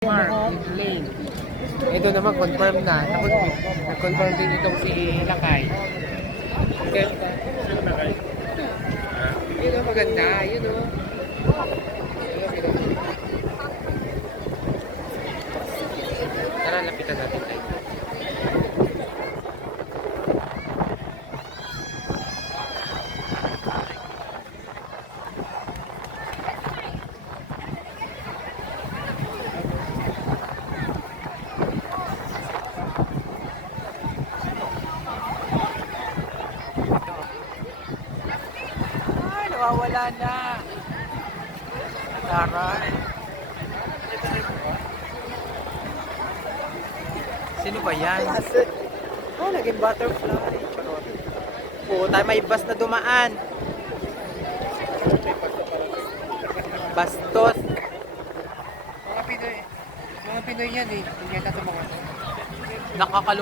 Mark Lane. Ito naman confirm na. Tapos nag-confirm din itong si Lakay. Okay. Yun o, maganda. Yun o. Tara, lapitan natin tayo. Nawawala na. Taray. Sino ba yan? Oh, naging butterfly. Charot. Oo, tayo may bus na dumaan. Bastos. Mga Pinoy yan eh. Hindi yan sa mga. Nakakalok.